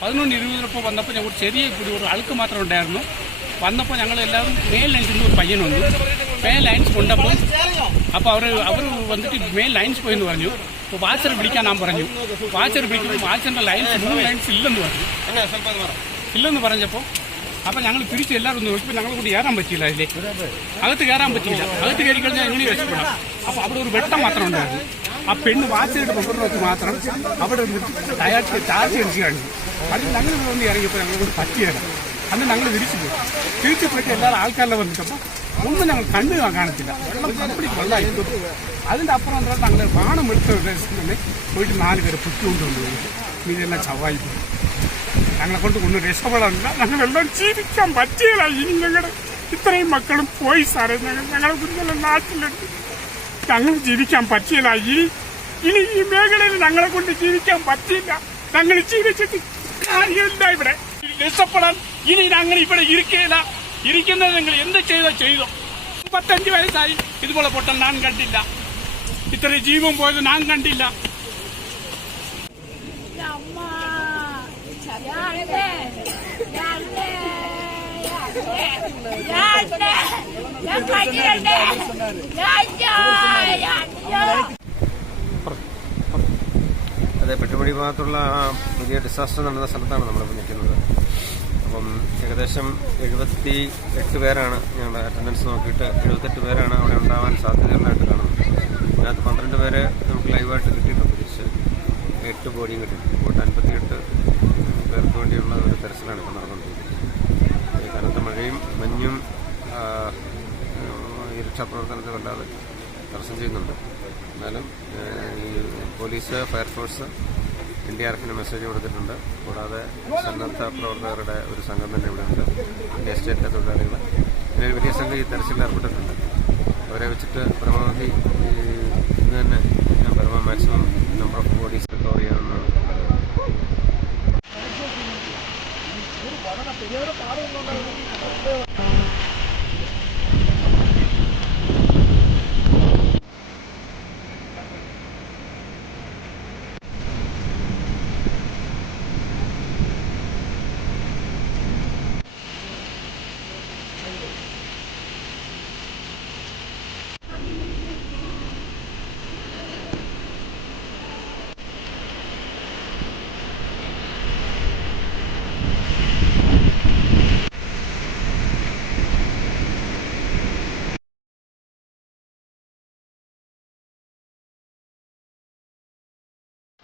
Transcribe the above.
11:20 വന്നപ്പോൾ ഞങ്ങൾ ഒരു അഴുക്ക് മാത്രം ഉണ്ടായിരുന്നു. വന്നപ്പോൾ ഞങ്ങളെല്ലാവരും മെയിൻ ലൈൻസിൽ ഒരു പയ്യൻ വന്നു. മെയിൻ ലൈൻസ് കൊണ്ടപ്പോൾ അപ്പോൾ അവർ വന്നിട്ട് മെയിൻ ലൈൻസ് പോയെന്ന് പറഞ്ഞു. അപ്പോൾ വാച്ചർ വിളിക്കാൻ ഞാൻ പറഞ്ഞു. വാച്ചർ വിളിക്കുമ്പോൾ വാച്ചറിൻ്റെ ലൈൻസ് 3 ലൈൻസ് ഇല്ലെന്ന് പറഞ്ഞപ്പോൾ അപ്പോൾ ഞങ്ങൾ തിരിച്ച് എല്ലാവരും നോക്കിയപ്പോൾ ഞങ്ങളെ കൂടി കയറാൻ പറ്റിയില്ല. അകത്ത് കയറാൻ പറ്റിയില്ല. അകത്ത് കയറി കഴിഞ്ഞാൽ എങ്ങനെ രക്ഷപ്പെടാം? അപ്പോൾ അവിടെ ഒരു വെട്ടം മാത്രം ഉണ്ടായിരുന്നു. ആ പെണ്ണ് വാച്ചയുടെ മുകളിലോട്ട് മാത്രം അവിടെ ടയർക്ക് ചാർജ് അടിച്ച് കാണിച്ചു. അത് ഞങ്ങൾ വന്ന് ഇറങ്ങിയപ്പോൾ ഞങ്ങളോട് പറ്റിയല്ല. അന്ന് ഞങ്ങൾ തിരിച്ചു പോയിട്ട് എല്ലാവരും ആൾക്കാരെല്ലാം വന്നിട്ടപ്പോൾ ഒന്നും ഞങ്ങൾ കണ്ടു കാണത്തില്ല. വെള്ളം കംപ്ലീറ്റ് വെള്ളമായി. അതിൻ്റെ അപ്പുറം എന്താ ഞങ്ങൾ വാണം എടുത്ത പ്രദേശത്ത് തന്നെ പോയിട്ട് 4 പേരെ പുറ്റുകൊണ്ടുണ്ട്. ഇതെല്ലാം ചവായി പോയി. ഞങ്ങളെ കൊണ്ട് ഒന്നും രക്ഷപ്പെടാനില്ല. ഞങ്ങളെല്ലാം ജീവിക്കാൻ പറ്റിയില്ല. ഇനി ഞങ്ങളുടെ ഇത്രയും മക്കളും പോയി സാറേ. ഞങ്ങളെ കുഞ്ഞെല്ലാം നാട്ടിലുണ്ട്. ഞങ്ങൾ ജീവിക്കാൻ പറ്റിയില്ല. ഇനി ഈ മേഖലയിൽ ഞങ്ങളെ കൊണ്ട് ജീവിക്കാൻ പറ്റില്ല. ഞങ്ങൾ ജീവിച്ചിട്ട് കാര്യമില്ല. ഇവിടെ രക്ഷപ്പെടാൻ ഇനി ഞങ്ങൾ ഇവിടെ ഇരിക്കില്ല. ഇരിക്കുന്നത് നിങ്ങൾ എന്ത് ചെയ്തോ 35 വയസ്സായി. ഇതുപോലെ പൊട്ടൽ ഞാൻ കണ്ടില്ല. ഇത്രയും ജീവൻ പോയത് ഞാൻ കണ്ടില്ല. അതെ, പെട്ടുപടി ഭാഗത്തുള്ള ആ വലിയ ഡിസാസ്റ്റർ നടന്ന സ്ഥലത്താണ് നമ്മളിപ്പോൾ നിൽക്കുന്നത്. അപ്പം ഏകദേശം 78 പേരാണ് ഞങ്ങളുടെ അറ്റൻഡൻസ് നോക്കിയിട്ട് 78 പേരാണ് അവിടെ ഉണ്ടാവാൻ സാധ്യതയുള്ളതായിട്ട് കാണുന്നത്. അതിനകത്ത് 12 പേരെ നമുക്ക് ലൈവായിട്ട് കിട്ടിയിട്ടുണ്ട്. തിരിച്ച് 8 ബോഡിയും കിട്ടിയിട്ടുണ്ട്. ഇപ്പോൾ 58 പേർക്ക് വേണ്ടിയുള്ള ഒരു തെരച്ചിലാണ് ഇപ്പോൾ നടന്നുകൊണ്ടിരിക്കുന്നത്. ഈ കനത്ത മഴയും മഞ്ഞും ഈ രക്ഷാപ്രവർത്തനത്തെ വല്ലാതെ തടസ്സം ചെയ്യുന്നുണ്ട്. എന്നാലും പോലീസ്, ഫയർഫോഴ്സ്, NDRFന് മെസ്സേജ് കൊടുത്തിട്ടുണ്ട്. കൂടാതെ സന്നദ്ധ പ്രവർത്തകരുടെ ഒരു സംഘം തന്നെ ഇവിടെയുണ്ട്. എസ്റ്റേറ്റിലെ തൊഴിലാളികൾ ഇങ്ങനെ വലിയ സംഘം ഈ തെരച്ചിലിൽ ഏർപ്പെട്ടിട്ടുണ്ട്. അവരെ വെച്ചിട്ട് പരമാവധി ഇന്ന് തന്നെ maximum number of bodies recover ചെയ്യാവുന്നതാണ്.